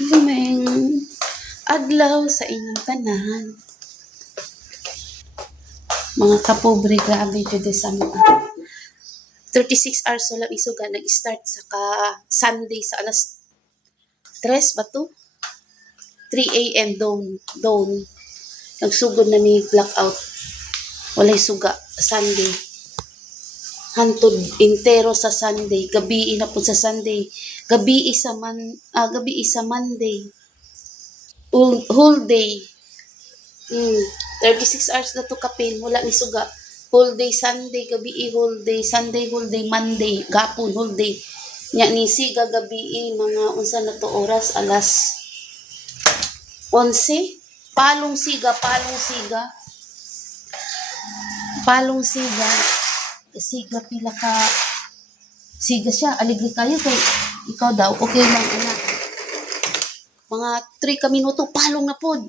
Lumeng adlaw sa inyong tanan. Mga kapobre, grabe jud sa mga 36 hours wala isuga nag-start sa Sunday sa alas 3 ba to? 3 a.m. dawn. Nagsugod na ni blackout. Walay suga Sunday. Hantod intero sa Sunday, gabi na po sa Sunday, gabi sa Monday. Whole day. 36 hours na to kapin, wala ni suga. Whole day Sunday, gabi whole day, Sunday whole day, Monday, gapon whole day. Nya ni siga gabi mga unsa na to oras, alas 11. Palong siga. Siga pila ka siga siya, aligri kayo kay ikaw daw, okay lang anak. Mga 3 ka minuto, palong na pod.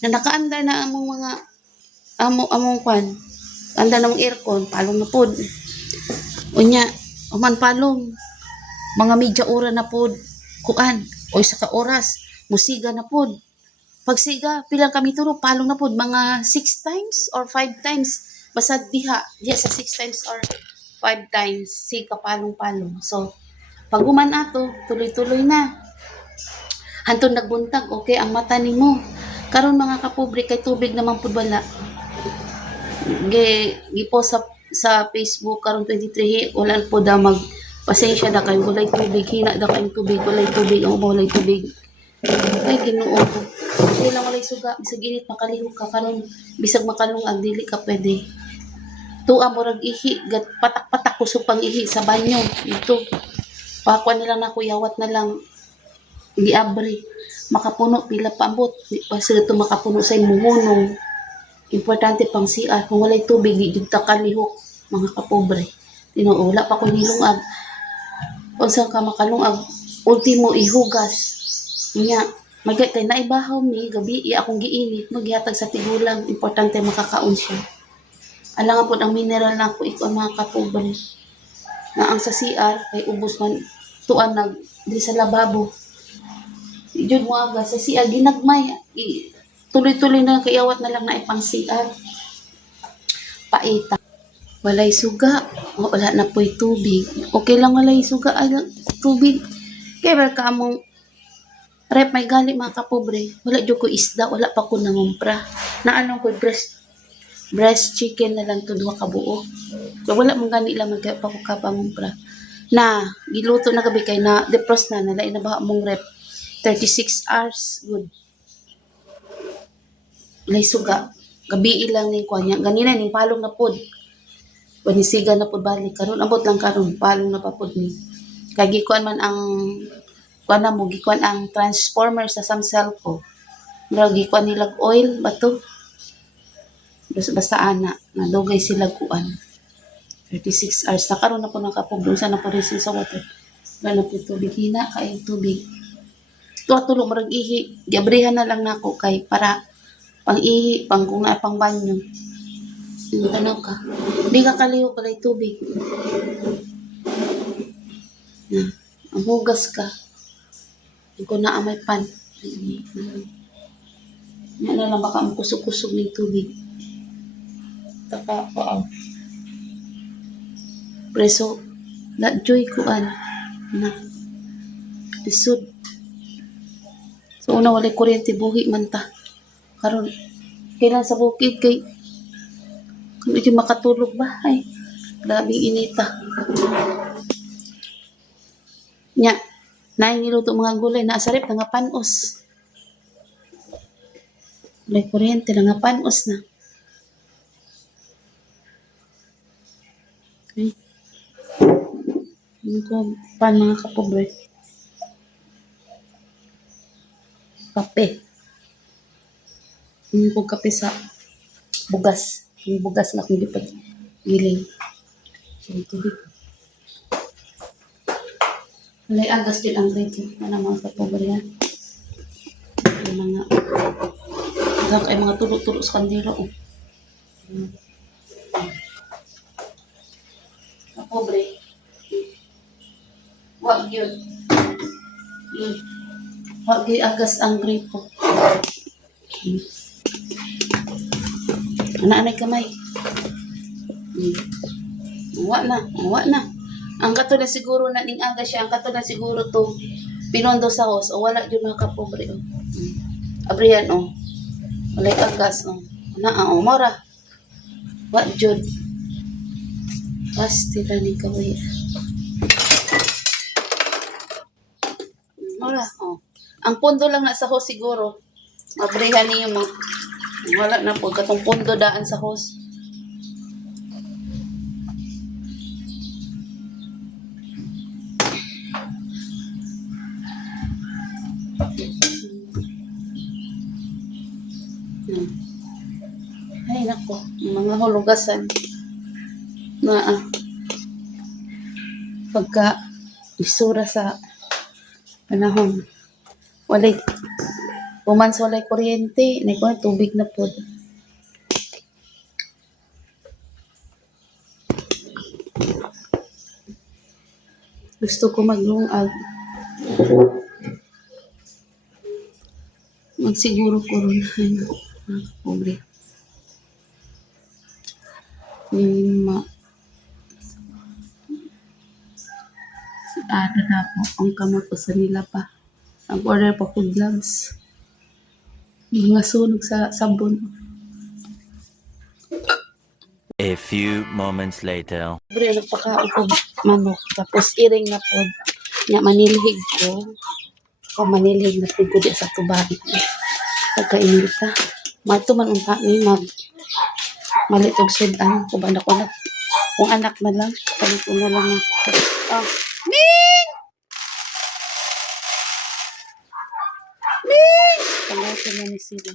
Na nakaandar na among mga among kwan. Andar na mong aircon, palong na pod. Unya, uman palong. Mga medya ora na pod. Kuan, o isa ka oras, musiga na pod. Pagsiga, pilang kami turo, palong na pod. Mga 6 times or 5 times. Basta diha sa 6 times or 5 times. Siga palong-palong. So, pag human ato, tuloy-tuloy na. Hantun nagbuntag, okay, ang mata nimo. Karon mga kapobre, kay tubig naman pud wala. Gipost sa Facebook karon 23, wala po daw mag pasensya na kayo, walay tubig, hina daw kayong tubig, walay tubig, walay tubig. Ay, Ginoo ko. Hindi lang walay suga, bisag init makalihok ka karon, bisag makalungag dili ka pwede. Tuwa mo rag ihi, patak-patak kusog pang ihi sa banyo. Ito. Pakuan na lang na kuyawat na lang giabri. Makapuno pila pa ambot. Kasi ito makapuno sa imuhunong. Importante pang CR. Kung walay tubig, di jud ta kalihok mga kapobre. Wala pa ko nilungag. Unsa ka makalungag, ultimo ihugas. Nya, magay kay naibahaw mi gabi akong giinit maghihatag sa tigulang, importante makakaon siya. Alangan po ang mineral na ako ang mga kapobre. Na ang sa CR kay ubos man tuan nag di sa lababo. Jud mo aga sa CR ginagmay. Tuloy-tuloy na kayawat na lang na ipang CR. Paita. Walay suga. Wala na po'y tubig. Okay lang walay suga ay tubig. Kaya ba ka among rep may gali mga kapobre. Wala jud ko isda, wala pa ko nangumpra. Naalong ko breast chicken na lang to 2 ka buo. So, wala mong gani lang magkaya pa ko kapangumpra. Na giluto na gabi kay na defrost na nalay na ba mong rep 36 hours good. Walay suga. Gabi ilang ni kuanya. Ganina ning palong na pod. Panisiga na pod balik karon abot lang karon palong na pa pod ni. Kay gikuan man ang kuan na mo gikuan ang transformer sa Samsel ko. Mura gikuan nila oil bato. Basta ana nadugay sila kuan. 36 hours na karon na po nakapugdong sa na po sa water. Wala po tubig hina kay tubig. Tulo murag ihi, giabrihan na lang nako kay para pang ihi, pang kung na pang banyo. Tanaw ka. Di ka kaliho palay tubig. Na, ang hugas ka. Kung naa may pan. Yan na lang baka ang kusog-kusog ng tubig. Taka paaw. Preso, na joy kuan na lisod. So una walay kuryente buhi man ta. Karon kailan sa bukid kay kung di makatulog ba ay grabing inita. Nya, naay niluto mga gulay na asarip nga panos. Walay kuryente nga panos na. Okay. Ano ko pan mga kapobre. Kape. Ko kape sa bugas. Yung bugas na akong gipag giling. So, tubig. Walay agas din ang rito. Ano mga kapobre yan. Yung mga hanggang ay mga tulo-tulo sa kandila. Oh. Kapobre. Wag yun. Wag agas ang gripo. Ana-anay kamay. Uwa na. Ang kato na siguro na ning aga siya, ang kato na siguro to pinondo sa hos o wala jud mga kapobre o. Abrihan o. Walay agas o. Naa o mora. Wa jud. Basti na ni kaway. Mora o. Ang pundo lang na sa hos siguro. Abrihan niyo mo. Wala na po katong pundo daan sa hos. Ay, nako. Mga hulugasan na pagka isura sa panahon. Walay, umans walay kuryente. Nay ko tubig na po. Gusto ko maglungag. Magsiguro ko rin. Pobre. Lima. Ada na po. Ang kamot ko sa nila pa. Ang order pa ko gloves. Mga sunog sa sabon. A few moments later. Pobre, nagpakaon ko manok. Tapos iring na po. Nga manilhig ko. O manilhig na po ko di sa tubagi. Pagkainita. Mato man unta ni malitog sudan. Kung anak ko na. Kung anak na lang. Palit ko na lang. Oh. Ming! Ming! Pangako na ni sila.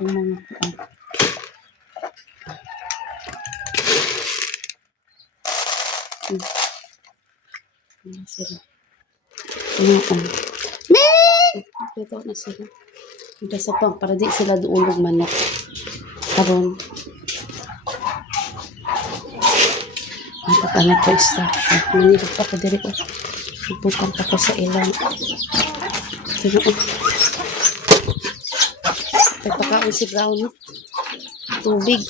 Ang mga sila. Ming! Ito na sila. Ito sa pang para di sila duulog manok. Karon. Anak ko start. Manilog pa ko diri ko. Pupuntan pa ko sa ilang. Sino ko? Nagpakaon si Brown. Tubig.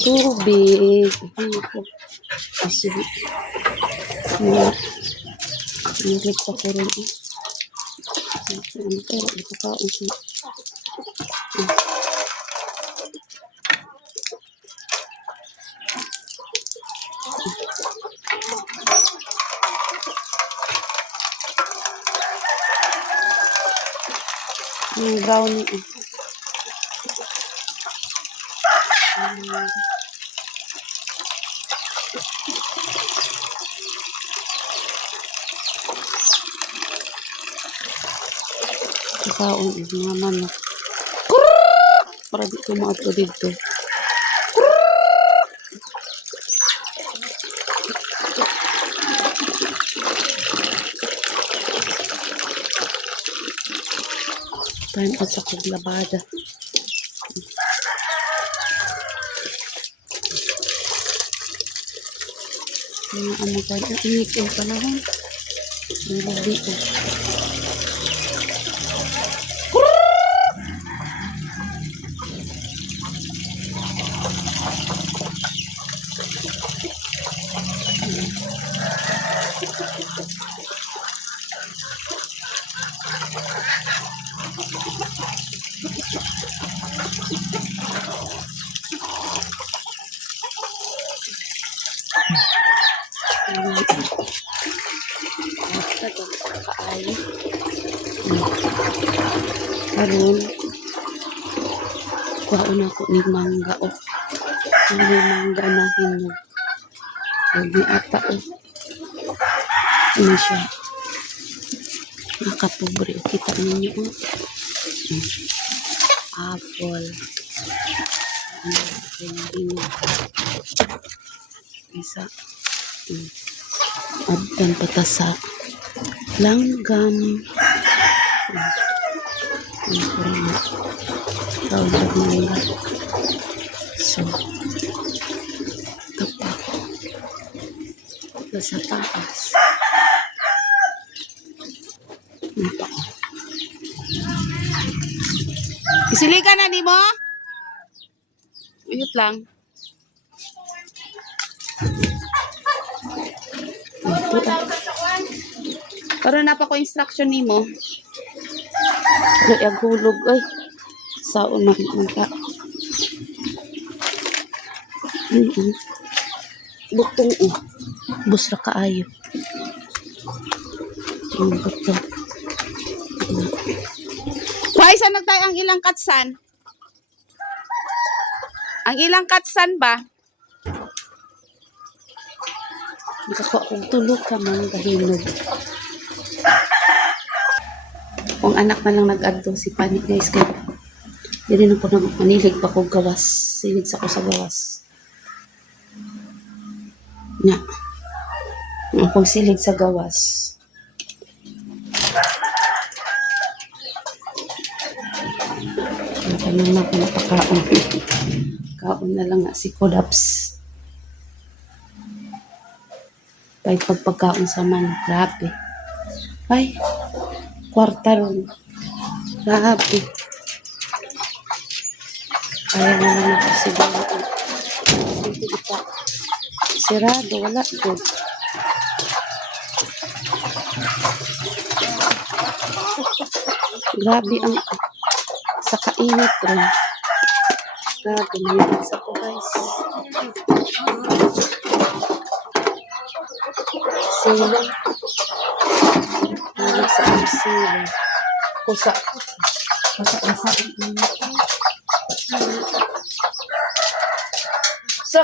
Tubig. Ano ko? Sige. Naglik pa ko rin. Ano pero nagpakaon siya. Yung brownie. Kaon mga manok. Para di ko maato dito. Time out sa paglabada. Mga ano pa na init yung panahon. Ang labi ko. Kaayo. Karon kuhaon ako ni mangga o. Ni mangga na hinog. Lagi ata o. Ano siya? Nakapobre. Kita ninyo o. Apple. Hinog. Isa. Abdan patasa. Langgam. Ang kurang. Tawag mangga. So, dito sa taas. Isilikan na ni mo? Wait lang. Para na pa ko instruction ni mo. Ay, agulog. Ay, saon na ka. Buktong busra kaayo. Buktong. Why sa nagtay ang ilang katsan? Ang ilang katsan ba? Nakakuha kong tulog ka man gahinog. Kung anak na lang nag-adto si Panik guys kaya hindi rin ako manilig pa kong gawas. Silig sa ko sa gawas. Nya. Akong silig sa gawas. Ano na ako napakaon. Kaon na lang nga si Kodaps. Kahit pagpagkaon sa man, grabe. Ay, kwarta ron. Grabe. Kaya na lang ako siguro. Hindi pa. Sirado, wala good. Grabe ang sa kainit rin. Grabe, nalilis ako guys. Silo. Nalilis ako silo. Kusa. Kusa. So,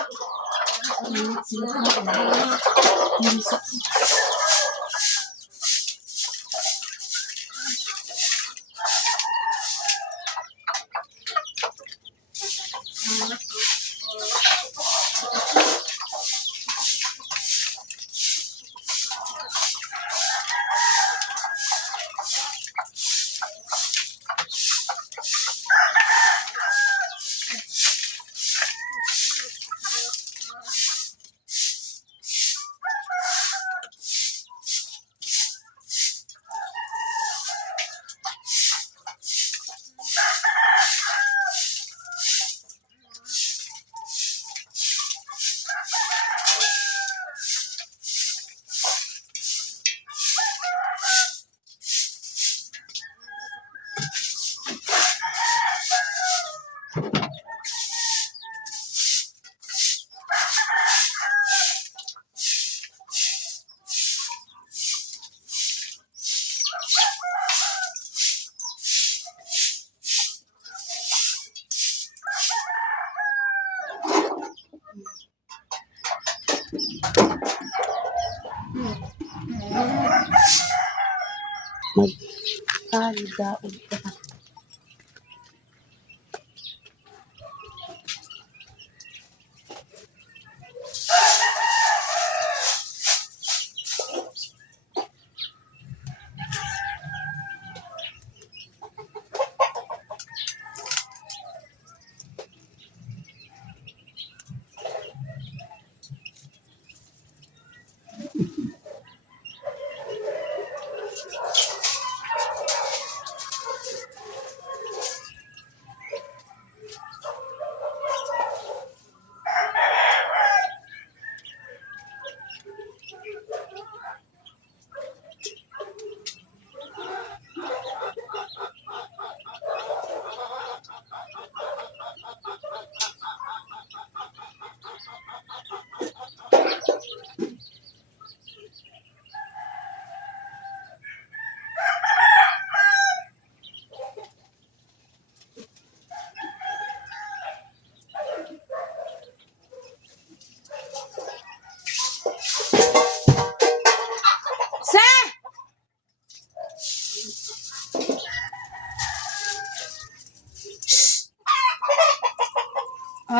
magkalidaog ka.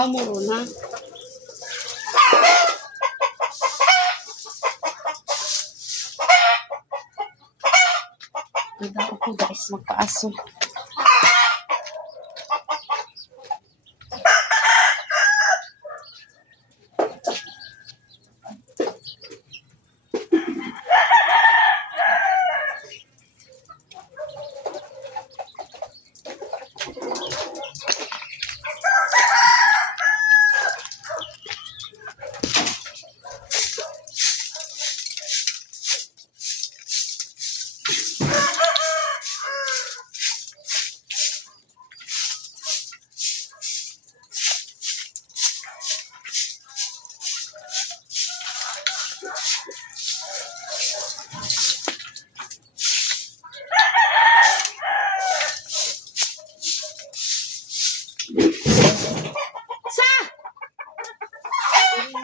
Muro na. Ganda ako guys, magpaaso.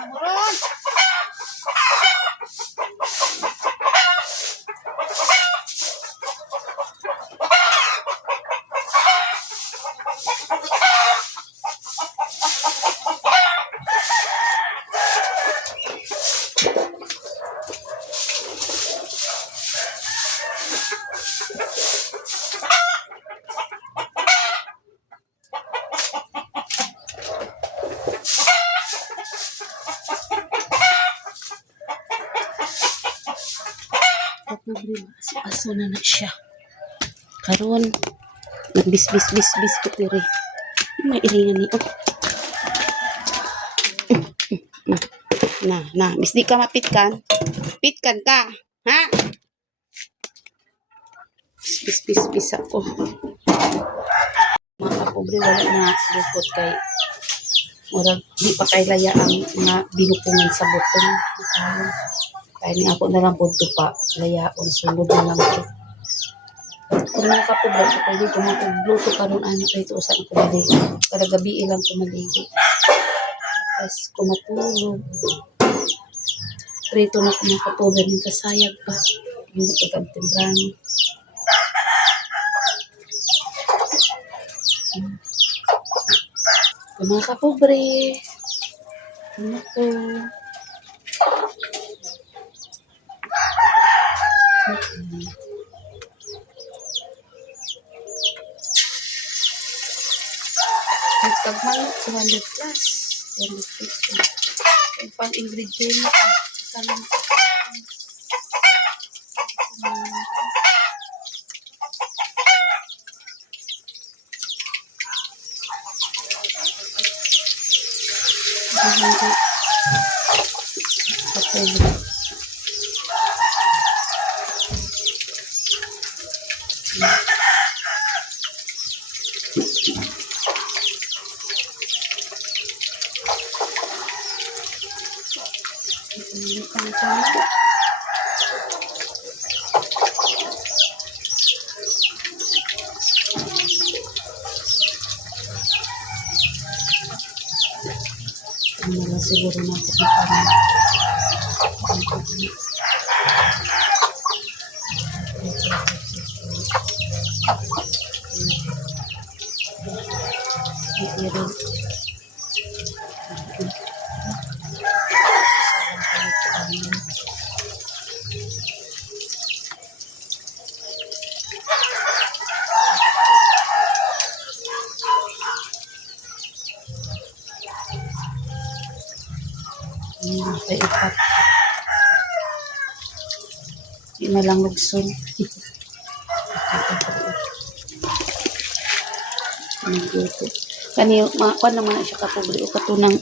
Namuron! Kapobre, aso na na siya. Karon, nagbis-bis-bis-bis ko tiri. May iringan ni. Bis di ka mapitkan. Pitkan ka. Ha? Bis-bis-bis ako. Mga kapobre, wala na bukod kay murag di pa kay laya ang mga binupungan sa butong. Kaya ni ako na lang punto pa. Layaon, sulod na lang ito. Kung mga kapobre, pwede ko mag-bluto karon ano pa ito sa ako maligo. Para gabi ilang ko maligo. Tapos kumatulog. Prito na ko mga kapobre, minta sayag pa. Yung pagkabtimbrano. Mga kapobre. Ano ko? Nagtagmalok 200 plus. 200 pesos. Yung pang ingredients. Salang sa siguro na ako sa ipat. Di na lang lugson. Nagluto. Kani, kuan naman na siya kapobre. O katunang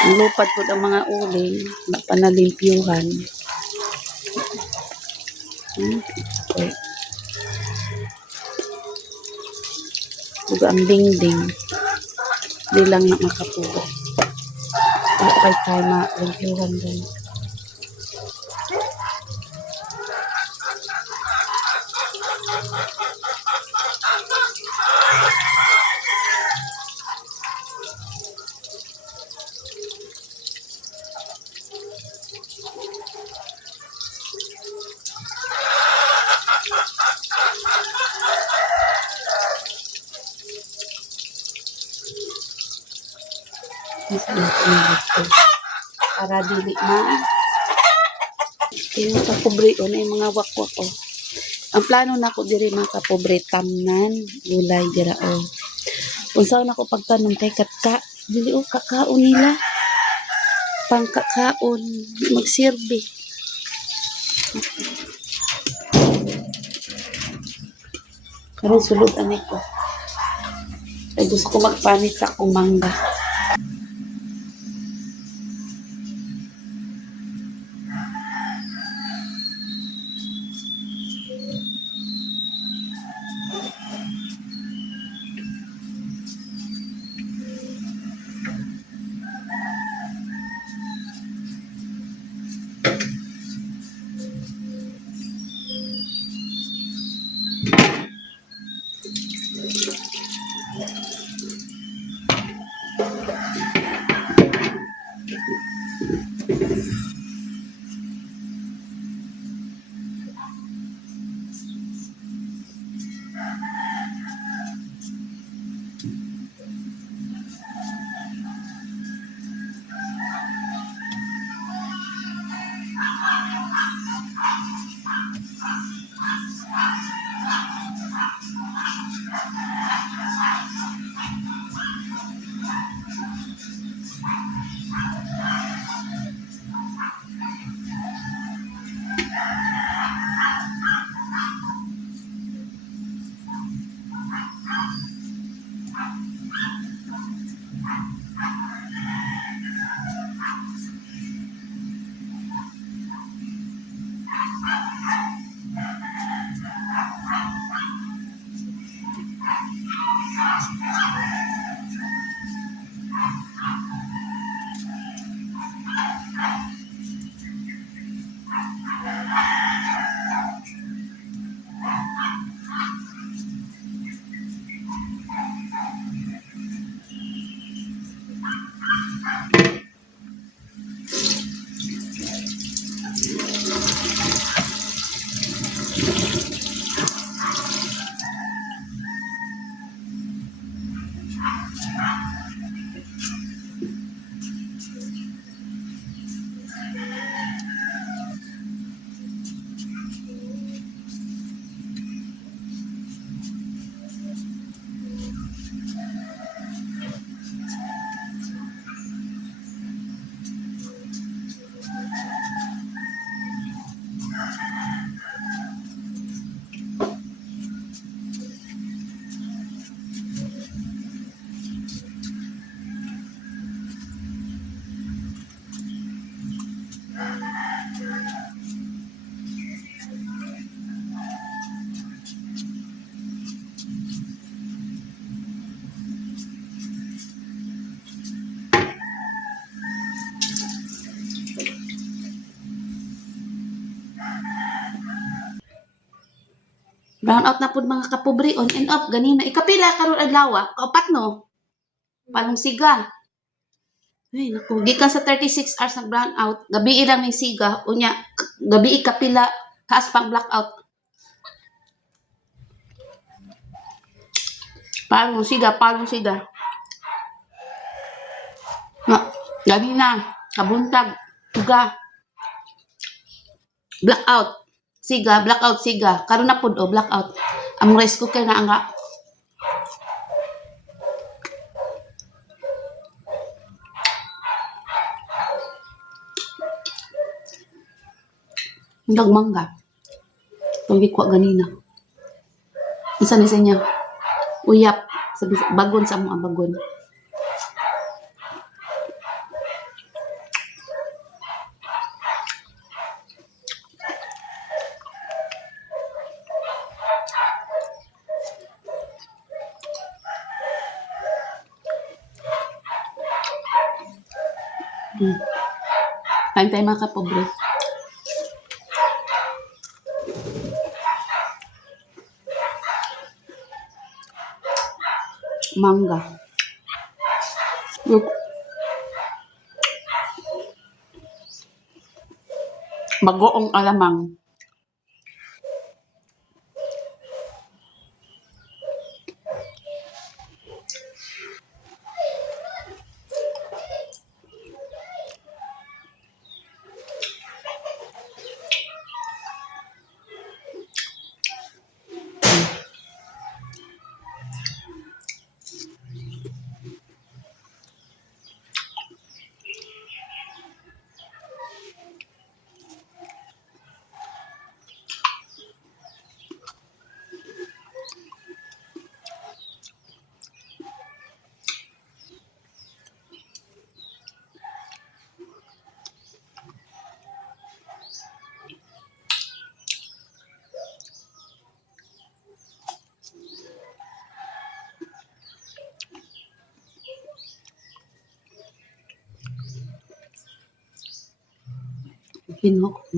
ang lupad po ang mga uling na panalimpyuhan. Okay. Buga ang dingding. Di lang na makapugo. Kaya tayo malimpyuhan doon. Para dili na yung kapobre o na yung mga wakwak o. Ang plano na ko diri mga kapobre tamnan gulay dira o. Kung saan ako pagtanom kay katka dili o kakaon nila pangkakaon magsirbe. Karon sulod ani ko. Ay gusto ko magpanit sa akong mangga. Brown out na po mga kapobre. On and off. Ganina. Ikapila karon adlaw. Kaupat no. Palong siga. Ay, naku. Gikan sa 36 hours ng brown out. Gabi lang ni siga. Unya. Gabi ikapila. Kaas pang blackout. Palong siga. Palong siga. Na. Ganina. Kabuntag. Tuga. Blackout. Siga, blackout, siga. Karon na pud o blackout. Ang rice cooker na nga. Hanggang mangga. Tawag ko ganina. Isa na sa niya. Uyap. Sabi, bagon sa mga bagon. Kain tayo mga kapobre. Mangga. Look. Bagoong alamang. Hinok.